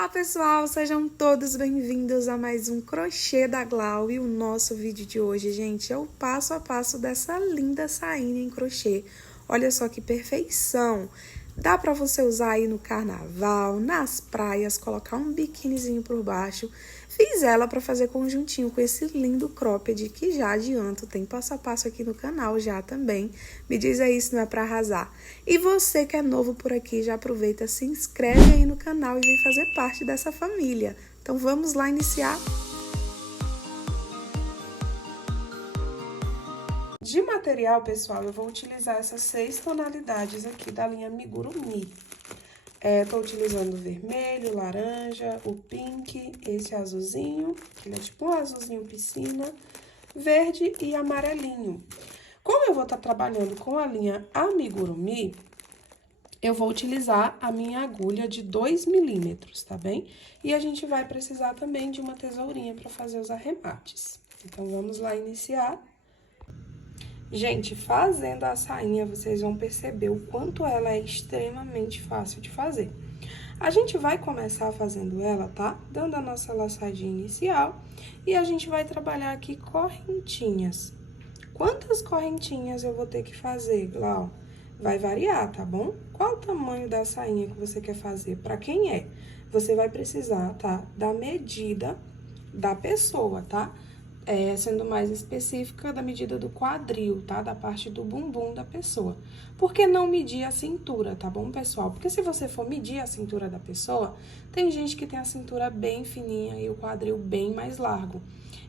Olá pessoal, sejam todos bem-vindos a mais um Crochê da Glau. E o nosso vídeo de hoje, gente, é o passo a passo dessa linda sainha em crochê. Olha só que perfeição! Dá pra você usar aí no carnaval, nas praias, colocar um biquinizinho por baixo. Fiz ela pra fazer conjuntinho com esse lindo cropped que já adianto, tem passo a passo aqui no canal já também. Me diz aí se não é pra arrasar. E você que é novo por aqui, já aproveita, se inscreve aí no canal e vem fazer parte dessa família. Então vamos lá iniciar? De material, pessoal, eu vou utilizar essas 6 tonalidades aqui da linha Amigurumi. Tô utilizando o vermelho, laranja, o pink, esse azulzinho, que ele é tipo um azulzinho piscina, verde e amarelinho. Como eu vou estar trabalhando com a linha Amigurumi, eu vou utilizar a minha agulha de 2 milímetros, tá bem? E a gente vai precisar também de uma tesourinha para fazer os arremates. Então, vamos lá iniciar. Gente, fazendo a sainha, vocês vão perceber o quanto ela é extremamente fácil de fazer. A gente vai começar fazendo ela, tá? Dando a nossa laçadinha inicial e a gente vai trabalhar aqui correntinhas. Quantas correntinhas eu vou ter que fazer, Glau? Vai variar, tá bom? Qual o tamanho da sainha que você quer fazer? Pra quem é? Você vai precisar, tá? Da medida da pessoa, tá? Sendo mais específica, da medida do quadril, tá? Da parte do bumbum da pessoa. Por que não medir a cintura, tá bom, pessoal? Porque se você for medir a cintura da pessoa, tem gente que tem a cintura bem fininha e o quadril bem mais largo.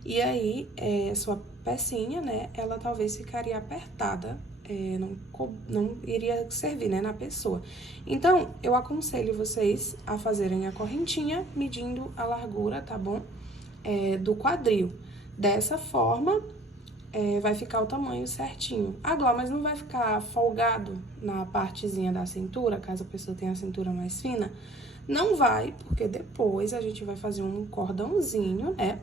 E aí, sua pecinha, né, ela talvez ficaria apertada, não iria servir, né, na pessoa. Então, eu aconselho vocês a fazerem a correntinha medindo a largura, tá bom? Do quadril. Dessa forma, vai ficar o tamanho certinho. Agora, mas não vai ficar folgado na partezinha da cintura, caso a pessoa tenha a cintura mais fina? Não vai, porque depois a gente vai fazer um cordãozinho, né?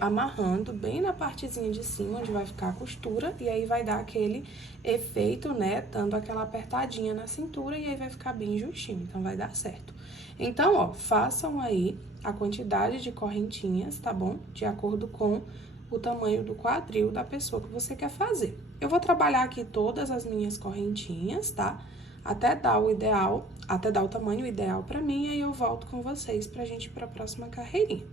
Amarrando bem na partezinha de cima, onde vai ficar a costura, e aí vai dar aquele efeito, né? Dando aquela apertadinha na cintura, e aí vai ficar bem justinho, então vai dar certo. Então, ó, façam aí a quantidade de correntinhas, tá bom? De acordo com o tamanho do quadril da pessoa que você quer fazer. Eu vou trabalhar aqui todas as minhas correntinhas, tá? Até dar o ideal, até dar o tamanho ideal pra mim, e aí eu volto com vocês pra gente ir pra próxima carreirinha.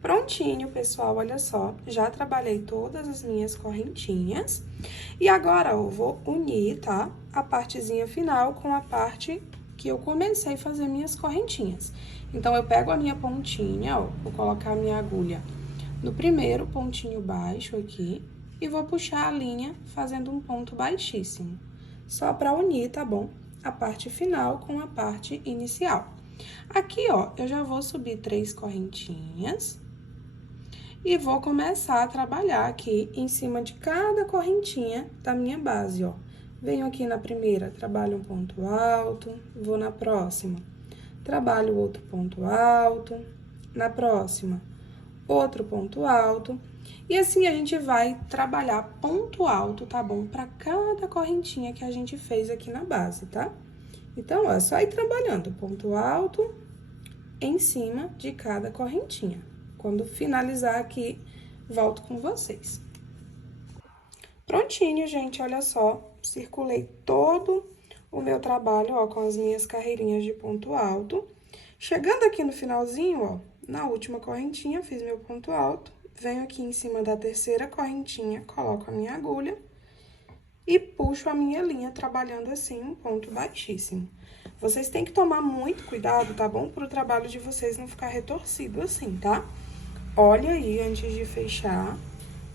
Prontinho, pessoal, olha só, já trabalhei todas as minhas correntinhas. E agora, eu vou unir, tá? A partezinha final com a parte que eu comecei a fazer minhas correntinhas. Então, eu pego a minha pontinha, ó, vou colocar a minha agulha no primeiro pontinho baixo aqui e vou puxar a linha fazendo um ponto baixíssimo. Só pra unir, tá bom? A parte final com a parte inicial. Aqui, ó, eu já vou subir 3 correntinhas e vou começar a trabalhar aqui em cima de cada correntinha da minha base, ó. Venho aqui na primeira, trabalho um ponto alto, vou na próxima, trabalho outro ponto alto, na próxima, outro ponto alto. E assim a gente vai trabalhar ponto alto, tá bom? Pra cada correntinha que a gente fez aqui na base, tá? Então, ó, é só ir trabalhando ponto alto em cima de cada correntinha. Quando finalizar aqui, volto com vocês. Prontinho, gente, olha só. Circulei todo o meu trabalho, ó, com as minhas carreirinhas de ponto alto. Chegando aqui no finalzinho, ó, na última correntinha, fiz meu ponto alto. Venho aqui em cima da terceira correntinha, coloco a minha agulha e puxo a minha linha, trabalhando assim, um ponto baixíssimo. Vocês têm que tomar muito cuidado, tá bom? Pro trabalho de vocês não ficar retorcido assim, tá? Olha aí antes de fechar,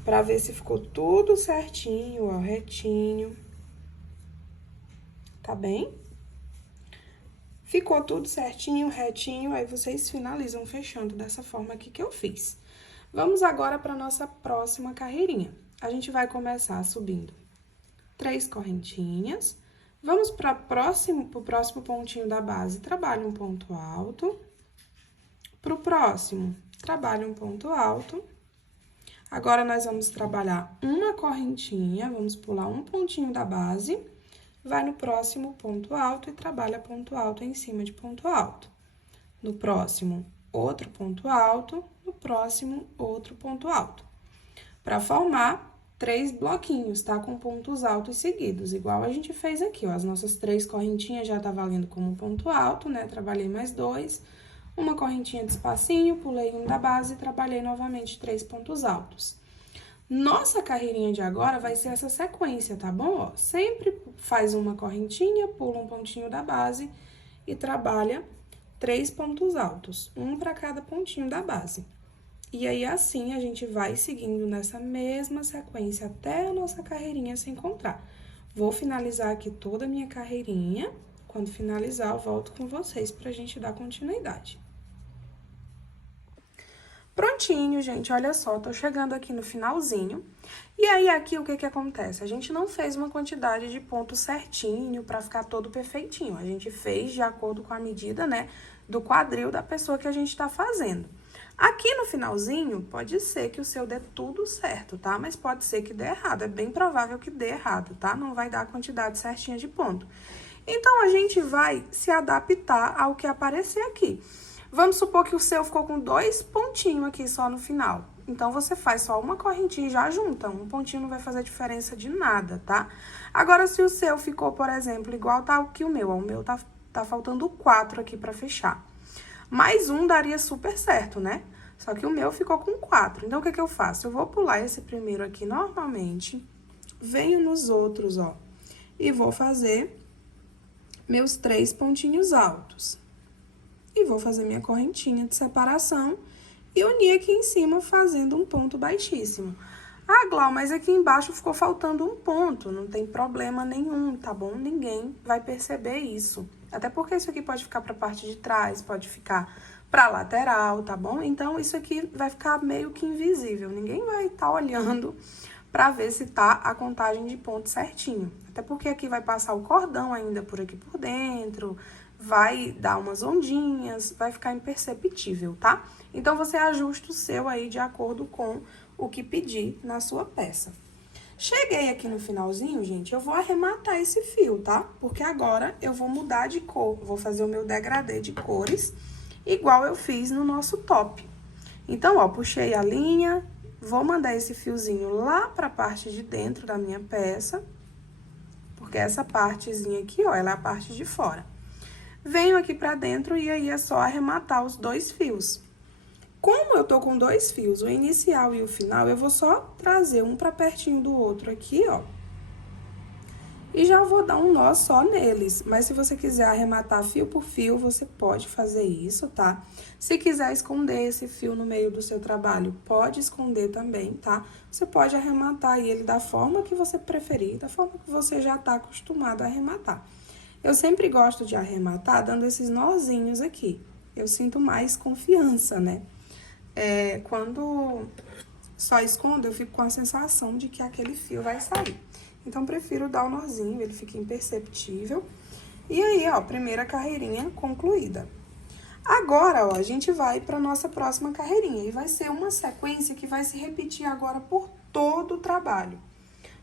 pra ver se ficou tudo certinho, ó, retinho. Tá bem? Ficou tudo certinho, retinho, aí vocês finalizam fechando dessa forma aqui que eu fiz. Vamos agora pra nossa próxima carreirinha. A gente vai começar subindo 3 correntinhas. Vamos pro próximo pontinho da base, trabalho um ponto alto. Pro próximo, trabalho um ponto alto. Agora, nós vamos trabalhar uma correntinha, vamos pular um pontinho da base, vai no próximo ponto alto e trabalha ponto alto em cima de ponto alto. No próximo, outro ponto alto, no próximo, outro ponto alto. Para formar 3 bloquinhos, tá? Com pontos altos seguidos, igual a gente fez aqui, ó. As nossas 3 correntinhas já tá valendo como ponto alto, né? Trabalhei mais 2. Uma correntinha de espacinho, pulei um da base e trabalhei novamente 3 pontos altos. Nossa carreirinha de agora vai ser essa sequência, tá bom? Ó, sempre faz uma correntinha, pula um pontinho da base e trabalha 3 pontos altos, um para cada pontinho da base. E aí, assim, a gente vai seguindo nessa mesma sequência até a nossa carreirinha se encontrar. Vou finalizar aqui toda a minha carreirinha. Quando finalizar, eu volto com vocês pra gente dar continuidade. Prontinho, gente, olha só, tô chegando aqui no finalzinho. E aí, aqui, o que que acontece? A gente não fez uma quantidade de pontos certinho pra ficar todo perfeitinho. A gente fez de acordo com a medida, né, do quadril da pessoa que a gente tá fazendo. Aqui no finalzinho, pode ser que o seu dê tudo certo, tá? Mas pode ser que dê errado, é bem provável que dê errado, tá? Não vai dar a quantidade certinha de ponto. Então, a gente vai se adaptar ao que aparecer aqui. Vamos supor que o seu ficou com 2 pontinhos aqui só no final. Então, você faz só uma correntinha e já junta. Um pontinho não vai fazer diferença de nada, tá? Agora, se o seu ficou, por exemplo, igual tá aqui o meu, ó, o meu tá faltando 4 aqui pra fechar. Mais um daria super certo, né? Só que o meu ficou com 4. Então, o que que eu faço? Eu vou pular esse primeiro aqui normalmente, venho nos outros, ó, e vou fazer meus 3 pontinhos altos. E vou fazer minha correntinha de separação e unir aqui em cima fazendo um ponto baixíssimo. Ah, Glau, mas aqui embaixo ficou faltando um ponto, não tem problema nenhum, tá bom? Ninguém vai perceber isso. Até porque isso aqui pode ficar pra parte de trás, pode ficar pra lateral, tá bom? Então, isso aqui vai ficar meio que invisível, ninguém vai estar olhando pra ver se tá a contagem de pontos certinho. Até porque aqui vai passar o cordão ainda por aqui por dentro, vai dar umas ondinhas, vai ficar imperceptível, tá? Então, você ajusta o seu aí de acordo com o que pedir na sua peça. Cheguei aqui no finalzinho, gente, eu vou arrematar esse fio, tá? Porque agora eu vou mudar de cor, vou fazer o meu degradê de cores, igual eu fiz no nosso top. Então, ó, puxei a linha, vou mandar esse fiozinho lá pra parte de dentro da minha peça, porque essa partezinha aqui, ó, ela é a parte de fora. Venho aqui pra dentro e aí é só arrematar os 2 fios. Como eu tô com 2 fios, o inicial e o final, eu vou só trazer um pra pertinho do outro aqui, ó. E já vou dar um nó só neles. Mas se você quiser arrematar fio por fio, você pode fazer isso, tá? Se quiser esconder esse fio no meio do seu trabalho, pode esconder também, tá? Você pode arrematar ele da forma que você preferir, da forma que você já tá acostumado a arrematar. Eu sempre gosto de arrematar dando esses nozinhos aqui. Eu sinto mais confiança, né? Quando só escondo, eu fico com a sensação de que aquele fio vai sair. Então, prefiro dar o nozinho, ele fica imperceptível. E aí, ó, primeira carreirinha concluída. Agora, ó, a gente vai pra nossa próxima carreirinha. E vai ser uma sequência que vai se repetir agora por todo o trabalho.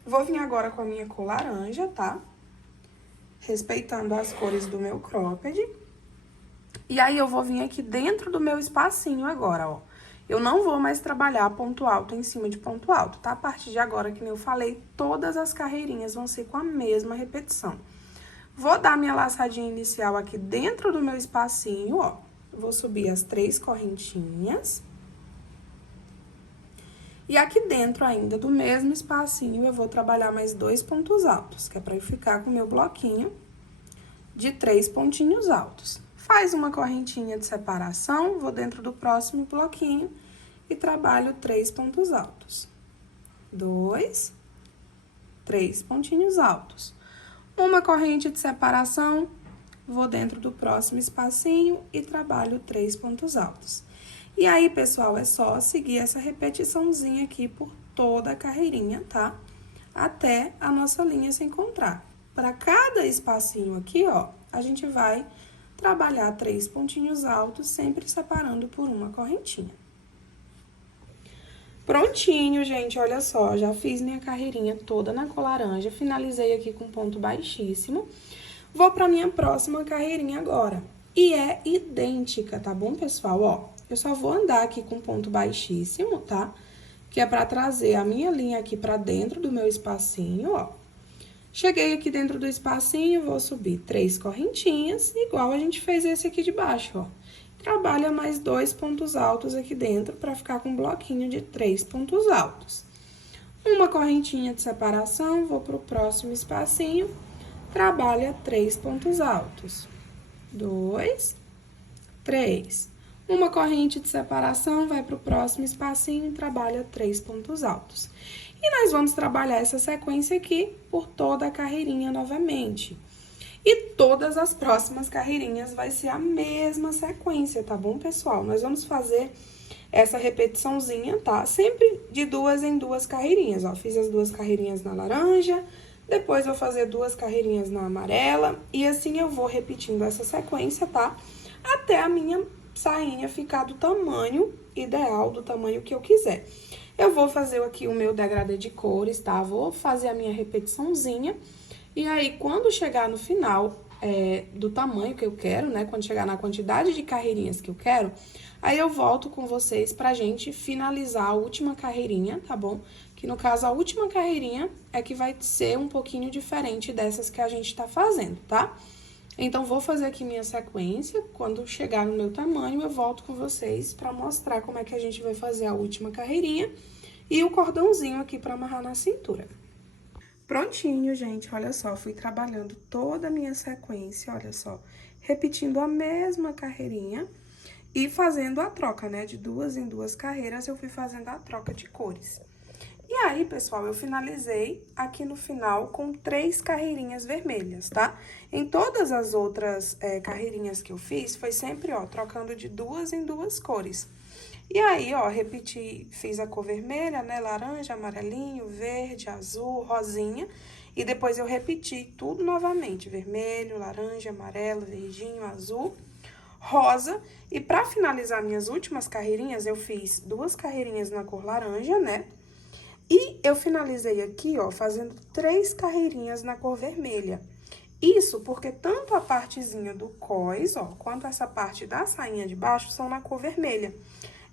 Vou vir agora com a minha cor laranja, tá? Respeitando as cores do meu cropped. E aí, eu vou vir aqui dentro do meu espacinho agora, ó. Eu não vou mais trabalhar ponto alto em cima de ponto alto, tá? A partir de agora, que nem eu falei, todas as carreirinhas vão ser com a mesma repetição. Vou dar minha laçadinha inicial aqui dentro do meu espacinho, ó. Vou subir as 3 correntinhas. E aqui dentro ainda do mesmo espacinho, eu vou trabalhar mais 2 pontos altos, que é pra eu ficar com o meu bloquinho de 3 pontinhos altos. Faz uma correntinha de separação, vou dentro do próximo bloquinho e trabalho 3 pontos altos. 2, 3 pontinhos altos. Uma corrente de separação, vou dentro do próximo espacinho e trabalho 3 pontos altos. E aí, pessoal, é só seguir essa repetiçãozinha aqui por toda a carreirinha, tá? Até a nossa linha se encontrar. Para cada espacinho aqui, ó, a gente vai trabalhar 3 pontinhos altos, sempre separando por uma correntinha. Prontinho, gente, olha só, já fiz minha carreirinha toda na cor laranja, finalizei aqui com ponto baixíssimo. Vou pra minha próxima carreirinha agora, e é idêntica, tá bom, pessoal? Ó, eu só vou andar aqui com ponto baixíssimo, tá? Que é pra trazer a minha linha aqui pra dentro do meu espacinho, ó. Cheguei aqui dentro do espacinho, vou subir 3 correntinhas, igual a gente fez esse aqui de baixo, ó. Trabalha mais 2 pontos altos aqui dentro para ficar com um bloquinho de 3 pontos altos. Uma correntinha de separação, vou pro próximo espacinho, trabalha 3 pontos altos. 2, 3. Uma corrente de separação, vai pro próximo espacinho e trabalha 3 pontos altos. E nós vamos trabalhar essa sequência aqui por toda a carreirinha novamente. E todas as próximas carreirinhas vai ser a mesma sequência, tá bom, pessoal? Nós vamos fazer essa repetiçãozinha, tá? Sempre de 2 em 2 carreirinhas, ó. Fiz as 2 carreirinhas na laranja, depois vou fazer 2 carreirinhas na amarela, e assim eu vou repetindo essa sequência, tá? Até a minha sainha ficar do tamanho ideal, do tamanho que eu quiser. Eu vou fazer aqui o meu degradê de cores, tá? Vou fazer a minha repetiçãozinha. E aí, quando chegar no final do tamanho que eu quero, né? Quando chegar na quantidade de carreirinhas que eu quero, aí eu volto com vocês pra gente finalizar a última carreirinha, tá bom? Que no caso, a última carreirinha é que vai ser um pouquinho diferente dessas que a gente tá fazendo, tá? Então, vou fazer aqui minha sequência. Quando chegar no meu tamanho, eu volto com vocês pra mostrar como é que a gente vai fazer a última carreirinha e o cordãozinho aqui pra amarrar na cintura. Prontinho, gente, olha só, fui trabalhando toda a minha sequência, olha só, repetindo a mesma carreirinha e fazendo a troca, né, de 2 em 2 carreiras, eu fui fazendo a troca de cores. E aí, pessoal, eu finalizei aqui no final com 3 carreirinhas vermelhas, tá? Em todas as outras carreirinhas que eu fiz, foi sempre, ó, trocando de 2 em 2 cores. E aí, ó, repeti, fiz a cor vermelha, né, laranja, amarelinho, verde, azul, rosinha. E depois eu repeti tudo novamente, vermelho, laranja, amarelo, verdinho, azul, rosa. E pra finalizar minhas últimas carreirinhas, eu fiz 2 carreirinhas na cor laranja, né? E eu finalizei aqui, ó, fazendo 3 carreirinhas na cor vermelha. Isso porque tanto a partezinha do cós, ó, quanto essa parte da sainha de baixo são na cor vermelha.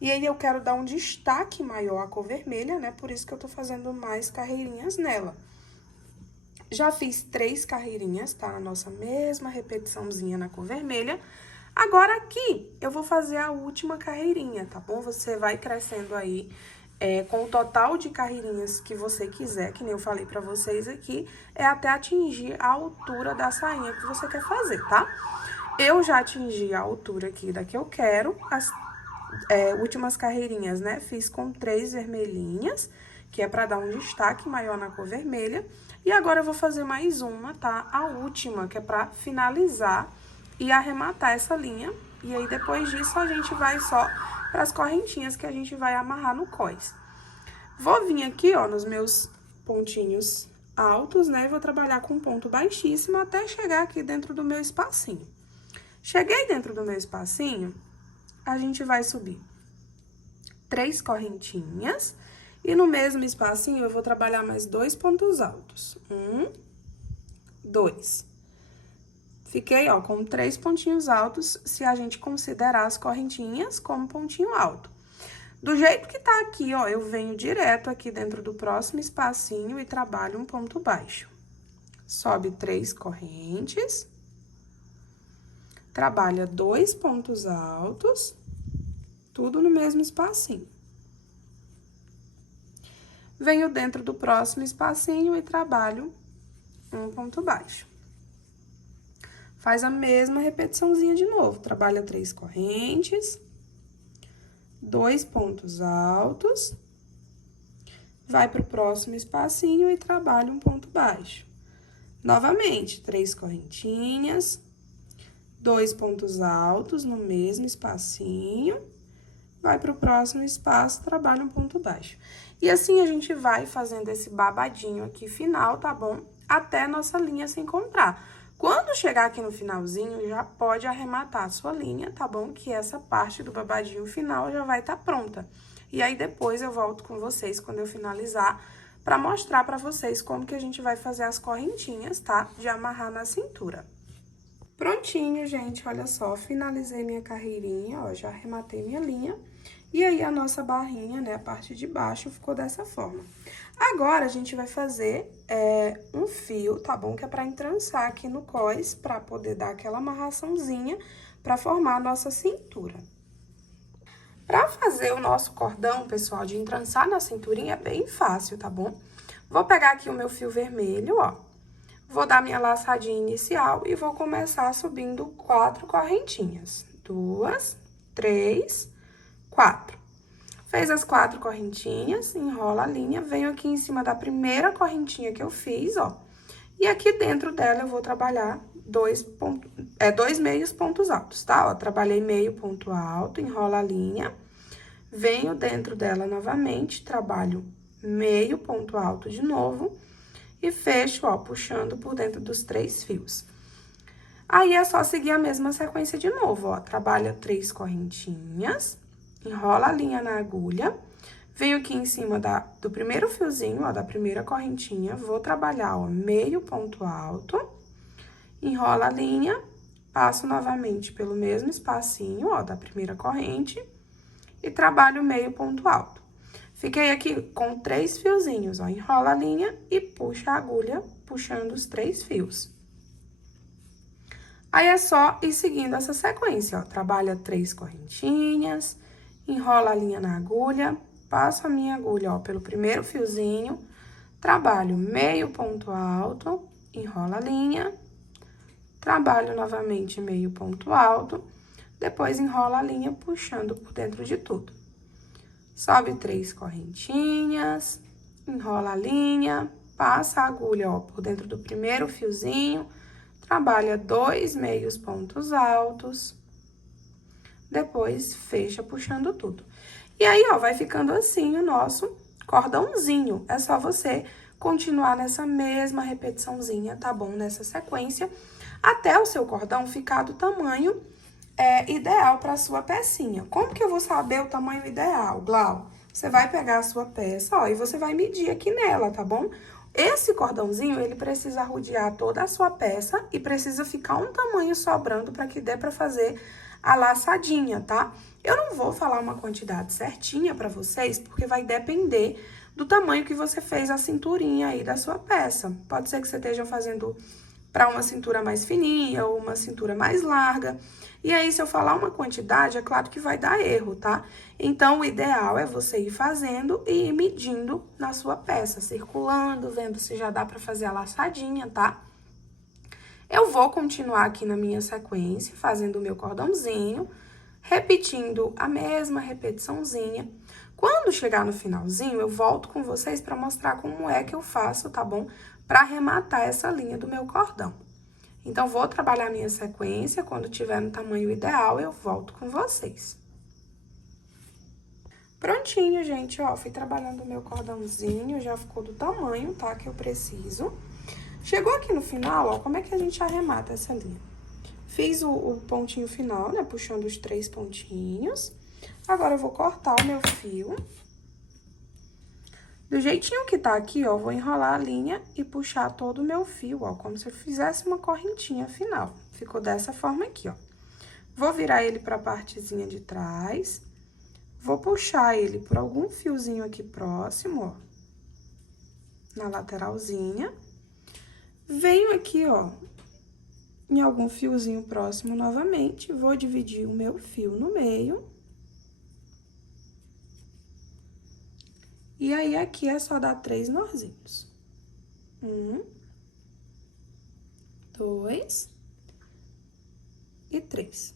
E aí, eu quero dar um destaque maior à cor vermelha, né? Por isso que eu tô fazendo mais carreirinhas nela. Já fiz 3 carreirinhas, tá? Na nossa mesma repetiçãozinha na cor vermelha. Agora, aqui, eu vou fazer a última carreirinha, tá bom? Você vai crescendo aí com o total de carreirinhas que você quiser, que nem eu falei pra vocês aqui, até atingir a altura da sainha que você quer fazer, tá? Eu já atingi a altura aqui da que eu quero, as últimas carreirinhas, né? Fiz com 3 vermelhinhas, que é pra dar um destaque maior na cor vermelha. E agora eu vou fazer mais uma, tá? A última, que é pra finalizar e arrematar essa linha. E aí, depois disso, a gente vai só pras correntinhas que a gente vai amarrar no cós. Vou vir aqui, ó, nos meus pontinhos altos, né? E vou trabalhar com ponto baixíssimo até chegar aqui dentro do meu espacinho. Cheguei dentro do meu espacinho, a gente vai subir 3 correntinhas e no mesmo espacinho eu vou trabalhar mais 2 pontos altos. 1, 2. Fiquei, ó, com 3 pontinhos altos, se a gente considerar as correntinhas como pontinho alto. Do jeito que tá aqui, ó, eu venho direto aqui dentro do próximo espacinho e trabalho um ponto baixo. Sobe 3 correntes. Trabalha 2 pontos altos, tudo no mesmo espacinho. Venho dentro do próximo espacinho e trabalho um ponto baixo. Faz a mesma repetiçãozinha de novo, trabalha 3 correntes, 2 pontos altos, vai pro próximo espacinho e trabalha um ponto baixo. Novamente, 3 correntinhas, 2 pontos altos no mesmo espacinho, vai pro próximo espaço, trabalha um ponto baixo. E assim a gente vai fazendo esse babadinho aqui final, tá bom? Até a nossa linha se encontrar. Quando chegar aqui no finalzinho, já pode arrematar a sua linha, tá bom? Que essa parte do babadinho final já vai estar pronta. E aí, depois eu volto com vocês quando eu finalizar, pra mostrar pra vocês como que a gente vai fazer as correntinhas, tá? De amarrar na cintura. Prontinho, gente, olha só, finalizei minha carreirinha, ó, já arrematei minha linha. E aí, a nossa barrinha, né, a parte de baixo ficou dessa forma. Agora, a gente vai fazer um fio, tá bom? Que é pra entrançar aqui no cós, pra poder dar aquela amarraçãozinha, pra formar a nossa cintura. Pra fazer o nosso cordão, pessoal, de entrançar na cinturinha, é bem fácil, tá bom? Vou pegar aqui o meu fio vermelho, ó. Vou dar minha laçadinha inicial e vou começar subindo 4 correntinhas. 2, 3, 4. Fez as 4 correntinhas, enrola a linha, venho aqui em cima da primeira correntinha que eu fiz, ó. E aqui dentro dela eu vou trabalhar dois meios pontos altos, tá? Ó, trabalhei meio ponto alto, enrola a linha, venho dentro dela novamente, trabalho meio ponto alto de novo e fecho, ó, puxando por dentro dos 3 fios. Aí, é só seguir a mesma sequência de novo, ó. Trabalha 3 correntinhas, enrola a linha na agulha, venho aqui em cima do primeiro fiozinho, ó, da primeira correntinha, vou trabalhar, ó, meio ponto alto, enrola a linha, passo novamente pelo mesmo espacinho, ó, da primeira corrente e trabalho meio ponto alto. Fiquei aqui com 3 fiozinhos, ó, enrola a linha e puxa a agulha, puxando os 3 fios. Aí, é só ir seguindo essa sequência, ó, trabalha 3 correntinhas, enrola a linha na agulha, passo a minha agulha, ó, pelo primeiro fiozinho, trabalho meio ponto alto, enrola a linha, trabalho novamente meio ponto alto, depois enrola a linha puxando por dentro de tudo. Sobe 3 correntinhas, enrola a linha, passa a agulha, ó, por dentro do primeiro fiozinho, trabalha 2 meios pontos altos, depois fecha puxando tudo. E aí, ó, vai ficando assim o nosso cordãozinho. É só você continuar nessa mesma repetiçãozinha, tá bom? Nessa sequência, até o seu cordão ficar do tamanho ideal para a sua pecinha. Como que eu vou saber o tamanho ideal, Glau? Você vai pegar a sua peça, ó, e você vai medir aqui nela, tá bom? Esse cordãozinho, ele precisa rodear toda a sua peça e precisa ficar um tamanho sobrando para que dê para fazer a laçadinha, tá? Eu não vou falar uma quantidade certinha para vocês, porque vai depender do tamanho que você fez a cinturinha aí da sua peça. Pode ser que você esteja fazendo para uma cintura mais fininha ou uma cintura mais larga. E aí, se eu falar uma quantidade, é claro que vai dar erro, tá? Então, o ideal é você ir fazendo e ir medindo na sua peça, circulando, vendo se já dá pra fazer a laçadinha, tá? Eu vou continuar aqui na minha sequência, fazendo o meu cordãozinho, repetindo a mesma repetiçãozinha. Quando chegar no finalzinho, eu volto com vocês pra mostrar como é que eu faço, tá bom? Pra arrematar essa linha do meu cordão. Então, vou trabalhar a minha sequência, quando tiver no tamanho ideal, eu volto com vocês. Prontinho, gente, ó, fui trabalhando o meu cordãozinho, já ficou do tamanho, tá, que eu preciso. Chegou aqui no final, ó, como é que a gente arremata essa linha? Fiz o pontinho final, né, puxando os 3 pontinhos. Agora, eu vou cortar o meu fio. Do jeitinho que tá aqui, ó, vou enrolar a linha e puxar todo o meu fio, ó, como se eu fizesse uma correntinha final. Ficou dessa forma aqui, ó. Vou virar ele pra partezinha de trás. Vou puxar ele por algum fiozinho aqui próximo, ó. Na lateralzinha. Venho aqui, ó, em algum fiozinho próximo novamente. Vou dividir o meu fio no meio. E aí, aqui é só dar 3 nozinhos. 1, 2 e 3.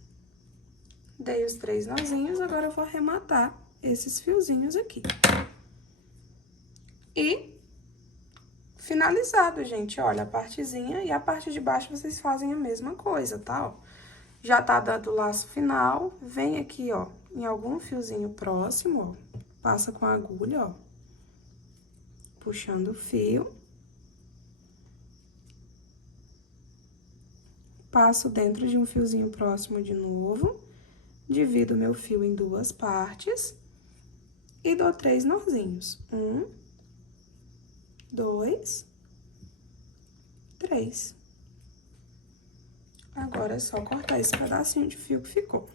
Dei os 3 nozinhos, agora eu vou arrematar esses fiozinhos aqui. E finalizado, gente, olha, a partezinha e a parte de baixo vocês fazem a mesma coisa, tá, ó? Já tá dando o laço final, vem aqui, ó, em algum fiozinho próximo, ó, passa com a agulha, ó, puxando o fio. Passo dentro de um fiozinho próximo de novo, divido meu fio em 2 partes e dou 3 nozinhos. 1, 2, 3. Agora é só cortar esse pedacinho de fio que ficou.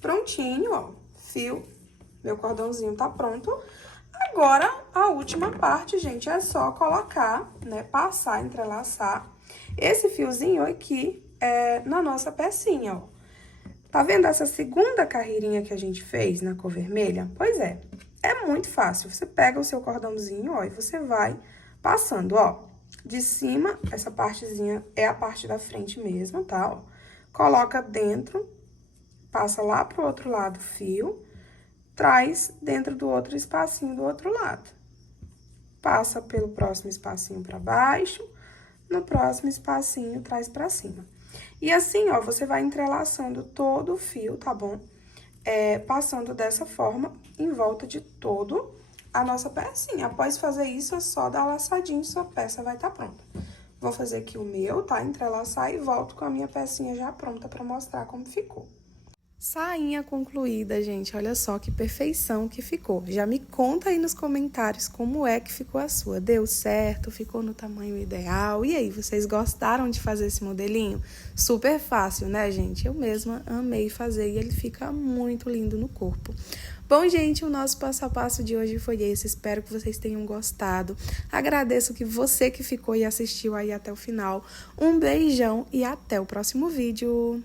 Prontinho, ó, fio, meu cordãozinho tá pronto. Agora, a última parte, gente, é só colocar, né, passar, entrelaçar esse fiozinho aqui na nossa pecinha, ó. Tá vendo essa segunda carreirinha que a gente fez na cor vermelha? Pois é muito fácil. Você pega o seu cordãozinho, ó, e você vai passando, ó. De cima, essa partezinha é a parte da frente mesmo, tá, ó. Coloca dentro, passa lá pro outro lado o fio, traz dentro do outro espacinho do outro lado. Passa pelo próximo espacinho pra baixo, no próximo espacinho traz pra cima. E assim, ó, você vai entrelaçando todo o fio, tá bom? Passando dessa forma em volta de todo a nossa pecinha. Após fazer isso, é só dar laçadinho, sua peça vai estar pronta. Vou fazer aqui o meu, tá? Entrelaçar e volto com a minha pecinha já pronta pra mostrar como ficou. Sainha concluída, gente. Olha só que perfeição que ficou. Já me conta aí nos comentários como é que ficou a sua. Deu certo? Ficou no tamanho ideal? E aí, vocês gostaram de fazer esse modelinho? Super fácil, né, gente? Eu mesma amei fazer e ele fica muito lindo no corpo. Bom, gente, o nosso passo a passo de hoje foi esse. Espero que vocês tenham gostado. Agradeço que você que ficou e assistiu aí até o final. Um beijão e até o próximo vídeo.